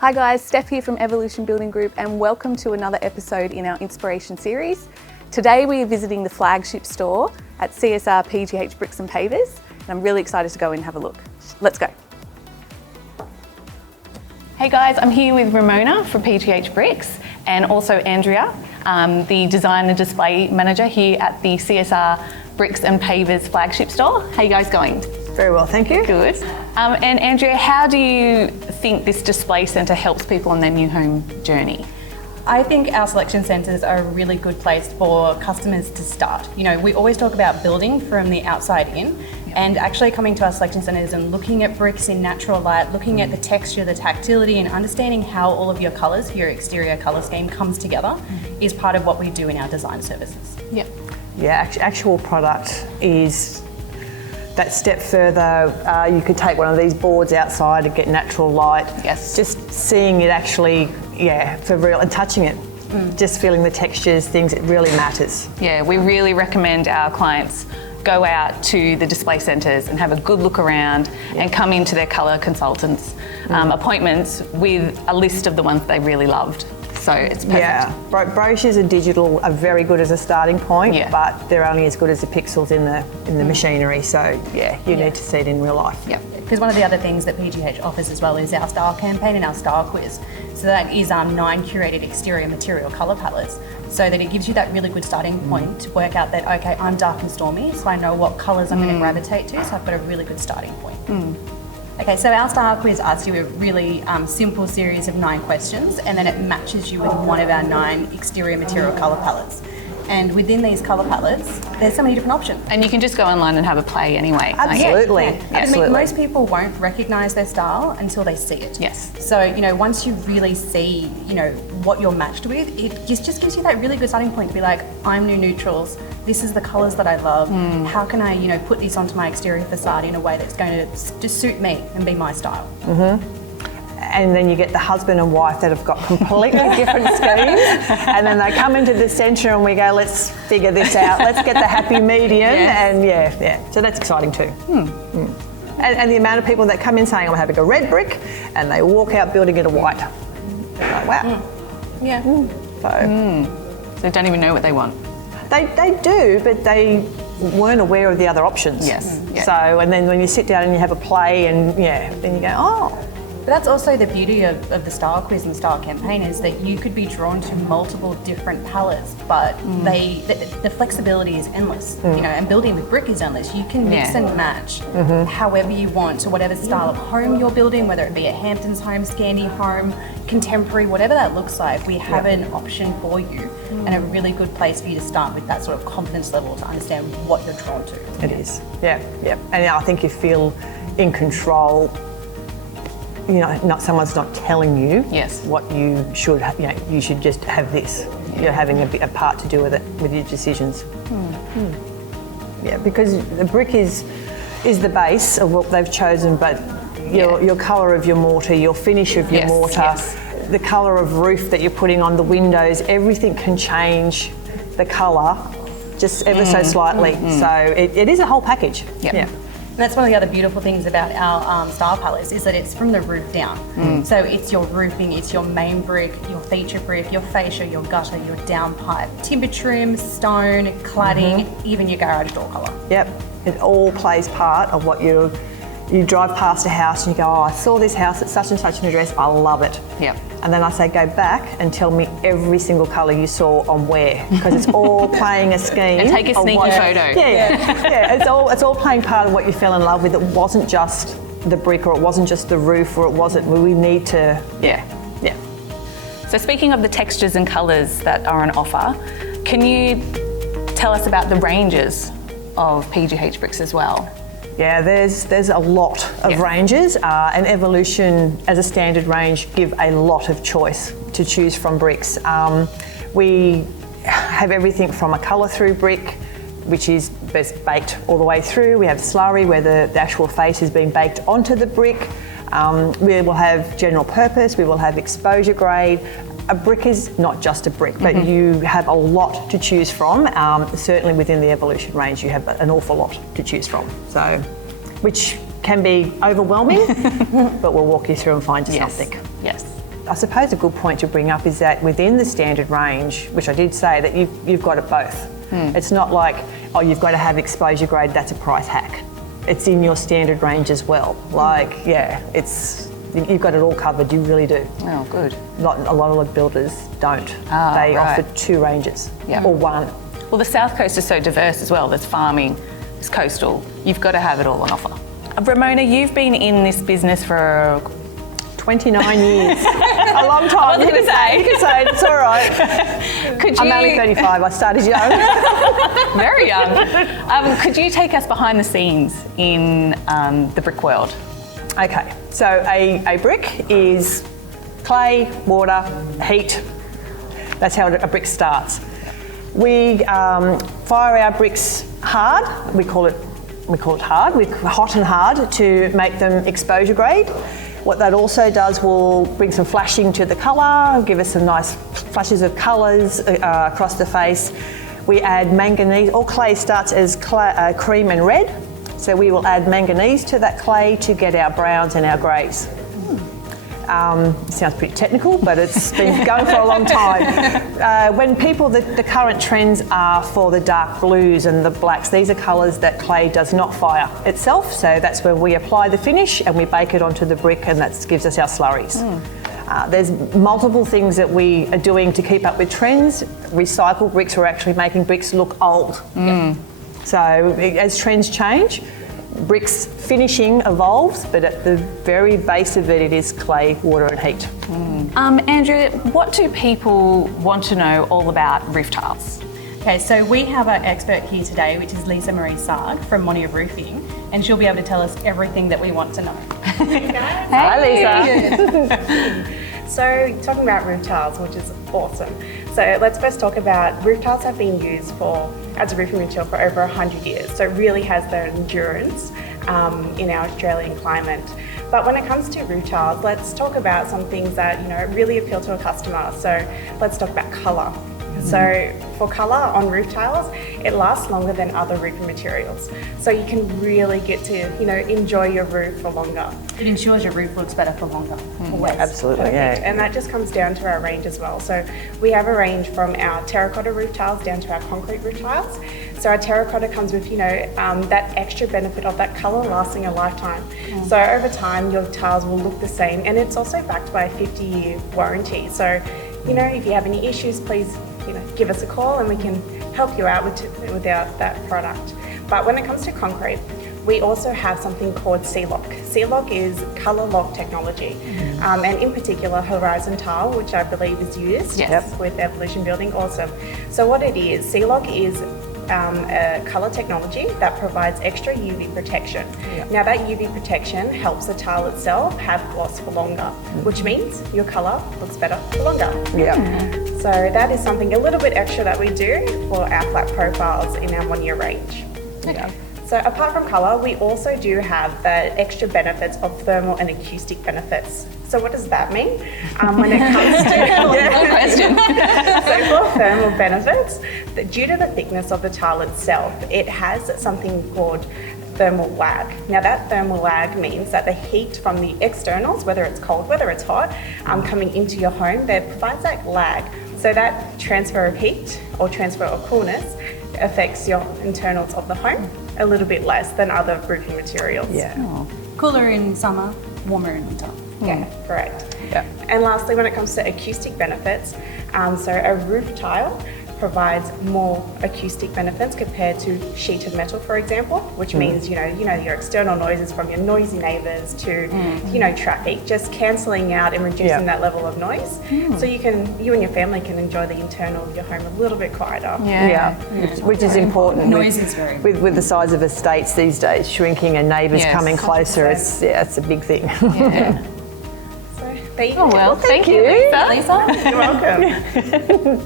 Hi guys, Steph here from Evolution Building Group and welcome to another episode in our Inspiration series. Today we are visiting the flagship store at CSR PGH Bricks and Pavers and I'm really excited to go in and have a look. Let's go. Hey guys, I'm here with Ramona from PGH Bricks and also Andrea, the Design and Display Manager here at the CSR Bricks and Pavers flagship store. How are you guys going? Very well, thank you. Good. And Andrea, how do you think this display centre helps people on their new home journey? I think our selection centres are a really good place for customers to start. You know, we always talk about building from the outside in, and actually coming to our selection centres and looking at bricks in natural light, looking at the texture, the tactility, and understanding how all of your colours, your exterior colour scheme comes together is part of what we do in our design services. Yep. Yeah, actual product is that step further. You could take one of these boards outside and get natural light. Yes. Just seeing it actually, for real, and touching it. Just feeling the textures, things, it really matters. Yeah, we really recommend our clients go out to the display centres and have a good look around and come into their colour consultants appointments with a list of the ones they really loved. So it's perfect. Yeah, brochures and digital are very good as a starting point, but they're only as good as the pixels in the machinery. So you need to see it in real life. Yeah, because one of the other things that PGH offers as well is our style campaign and our style quiz. So that is 9 curated exterior material colour palettes, so that it gives you that really good starting point to work out that, okay, I'm dark and stormy, so I know what colours I'm going to gravitate to, so I've got a really good starting point. Okay, so our style quiz asks you a really simple series of 9 questions, and then it matches you with one of our 9 exterior material colour palettes. And within these colour palettes, there's so many different options. And you can just go online and have a play anyway. Absolutely. I mean, most people won't recognise their style until they see it. Yes. So, you know, once you really see, you know, what you're matched with, it just gives you that really good starting point to be like, I'm new neutrals. This is the colours that I love. How can I, you know, put this onto my exterior facade in a way that's going to just suit me and be my style? And then you get the husband and wife that have got completely different schemes, and then they come into the centre and we go, let's figure this out, let's get the happy medium, and so that's exciting too. And the amount of people that come in saying, I'm having a red brick, and they walk out building it a white. They're like, wow. So they don't even know what they want. They do, but they weren't aware of the other options. Yes. So, and then when you sit down and you have a play and then you go, oh. But that's also the beauty of the style quiz and style campaign, is that you could be drawn to multiple different palettes, but the flexibility is endless. You know, and building with brick is endless. You can mix and match however you want to whatever style of home you're building, whether it be a Hamptons home, Scandi home, contemporary, whatever that looks like. We have an option for you, and a really good place for you to start with that sort of confidence level to understand what you're drawn to. It is. Yeah. And I think you feel in control. You know, someone's not telling you what you should have. You know, you should just have this. You're having a part to do with it, with your decisions. Yeah, because the brick is the base of what they've chosen, but your colour of your mortar, your finish of your mortar, the colour of roof that you're putting on the windows, everything can change the colour just ever so slightly. So it is a whole package. Yeah. And that's one of the other beautiful things about our style palettes, is that it's from the roof down. So it's your roofing, it's your main brick, your feature brick, your fascia, your gutter, your downpipe, timber trim, stone, cladding, even your garage door colour. Yep, it all plays part of what you drive past a house and you go, oh, I saw this house at such and such an address, I love it. Yep. And then I say, go back and tell me every single colour you saw on where, because it's all playing a scheme. And take a sneaky photo. Yeah, it's all playing part of what you fell in love with. It wasn't just the brick, or it wasn't just the roof, or it wasn't, we need to, So speaking of the textures and colours that are on offer, can you tell us about the ranges of PGH bricks as well? Yeah, there's a lot of ranges, and Evolution as a standard range give a lot of choice to choose from bricks. We have everything from a colour through brick, which is baked all the way through. We have slurry where the actual face is being baked onto the brick. We will have general purpose, we will have exposure grade. A brick is not just a brick, but you have a lot to choose from. Certainly within the Evolution range, you have an awful lot to choose from. So, which can be overwhelming, but we'll walk you through and find you something. Yes. I suppose a good point to bring up is that within the standard range, which I did say that you've got it both. It's not like, oh, you've got to have exposure grade, that's a price hack. It's in your standard range as well. Like, you've got it all covered, you really do. Oh, good. Not a lot of builders don't. They offer two ranges or one. Well, the South Coast is so diverse as well. There's farming, there's coastal. You've got to have it all on offer. Ramona, you've been in this business for 29 years. A long time. I was going to say. You can say it, it's all right. I'm only 35, I started young. Very young. Could you take us behind the scenes in the brick world? Okay, so a brick is clay, water, heat. That's how a brick starts. We fire our bricks hard. We call it hard. We're hot and hard to make them exposure grade. What that also does will bring some flashing to the colour, give us some nice flashes of colours across the face. We add manganese. All clay starts as cream and red, so we will add manganese to that clay to get our browns and our greys. Sounds pretty technical, but it's been going for a long time. The current trends are for the dark blues and the blacks. These are colours that clay does not fire itself, so that's where we apply the finish and we bake it onto the brick, and that gives us our slurries. There's multiple things that we are doing to keep up with trends. Recycled bricks, we're actually making bricks look old. So as trends change, bricks finishing evolves, but at the very base of it, it is clay, water and heat. Andrew, what do people want to know all about roof tiles? Okay, so we have our expert here today, which is Lisa Marie Sarg from Monier Roofing, and she'll be able to tell us everything that we want to know. Hi, Lisa. So, talking about roof tiles, which is awesome. So let's first talk about roof tiles have been used as a roofing material for over 100 years. So it really has the endurance in our Australian climate. But when it comes to roof tiles, let's talk about some things that really appeal to a customer. So let's talk about colour. So for colour on roof tiles, it lasts longer than other roofing materials. So you can really get to enjoy your roof for longer. It ensures your roof looks better for longer. Always. Absolutely, Perfect. And that just comes down to our range as well. So we have a range from our terracotta roof tiles down to our concrete roof tiles. So our terracotta comes with, that extra benefit of that colour lasting a lifetime. So over time, your tiles will look the same, and it's also backed by a 50-year warranty. So, if you have any issues, please, give us a call and we can help you out without that product. But when it comes to concrete, we also have something called C-Lock. C-Lock is colour lock technology, and in particular Horizon Tile, which I believe is used with Evolution Building. Awesome. So what it is, C-Lock is a colour technology that provides extra UV protection. Now that UV protection helps the tile itself have gloss for longer, which means your colour looks better for longer. So that is something a little bit extra that we do for our flat profiles in our 1 year range. So apart from colour, we also do have the extra benefits of thermal and acoustic benefits. So what does that mean? When it comes to question. So for thermal benefits, due to the thickness of the tile itself, it has something called thermal lag. Now that thermal lag means that the heat from the externals, whether it's cold, whether it's hot, coming into your home, that provides that lag. So that transfer of heat or transfer of coolness affects your internals of the home a little bit less than other roofing materials. Cooler in summer, warmer in winter. Correct. And lastly, when it comes to acoustic benefits, so a roof tile provides more acoustic benefits compared to sheeted metal, for example, which means, you know, your external noises from your noisy neighbours to, you know, traffic, just cancelling out and reducing that level of noise. So you and your family can enjoy the internal of your home a little bit quieter. Which is important. Noise is very with the size of estates these days, shrinking and neighbours coming closer, it's a big thing. So there you go. Oh well, thank you, Lisa. You're welcome.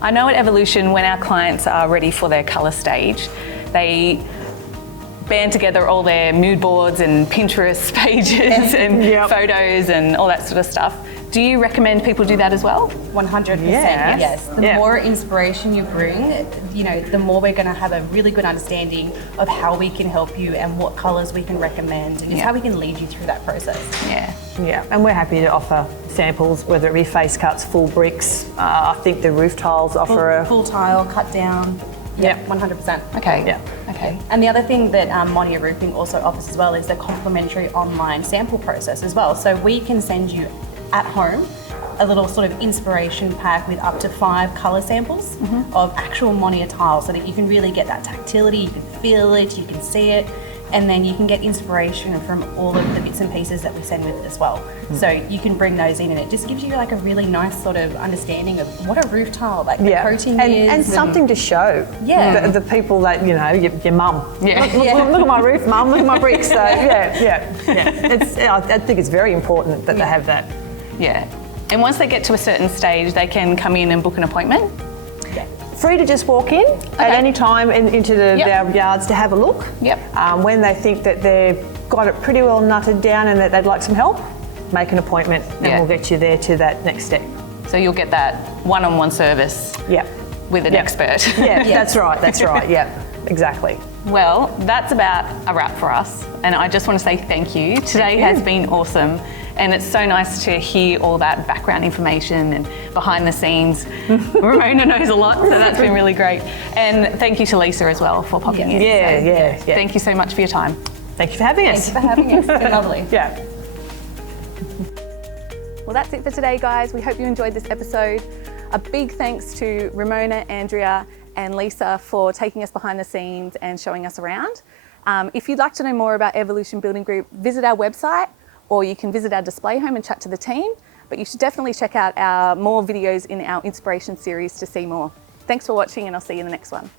I know at Evolution, when our clients are ready for their colour stage, they band together all their mood boards and Pinterest pages and photos and all that sort of stuff. Do you recommend people do that as well? 100%, yes. The more inspiration you bring, you know, the more we're going to have a really good understanding of how we can help you and what colours we can recommend and just how we can lead you through that process. Yeah, and we're happy to offer samples, whether it be face cuts, full bricks. I think the roof tiles offer full tile, cut down. Yeah, 100%. Okay. Yeah. Okay. And the other thing that Monier Roofing also offers as well is the complimentary online sample process as well. So we can send you at home a little sort of inspiration pack with up to 5 colour samples of actual Monier tiles so that you can really get that tactility, you can feel it, you can see it, and then you can get inspiration from all of the bits and pieces that we send with it as well. So you can bring those in and it just gives you like a really nice sort of understanding of what a roof tile, like the coating is. And something to show the people that, you know, your mum. Look at my roof, mum, look at my bricks. So I think it's very important that they have that. Yeah. And once they get to a certain stage, they can come in and book an appointment? Free to just walk in at any time into their yards to have a look. When they think that they've got it pretty well nutted down and that they'd like some help, make an appointment and we'll get you there to that next step. So you'll get that one-on-one service with an expert. That's right, exactly. Well, that's about a wrap for us. And I just want to say thank you. Today has been awesome. And it's so nice to hear all that background information and behind the scenes. Ramona knows a lot, so that's been really great. And thank you to Lisa as well for popping in. Thank you so much for your time. Thank you for having us. Thank you for having us. It's been lovely. Well, that's it for today, guys. We hope you enjoyed this episode. A big thanks to Ramona, Andrea, and Lisa for taking us behind the scenes and showing us around. If you'd like to know more about Evolution Building Group, visit our website, or you can visit our display home and chat to the team. But you should definitely check out our more videos in our inspiration series to see more. Thanks for watching, and I'll see you in the next one.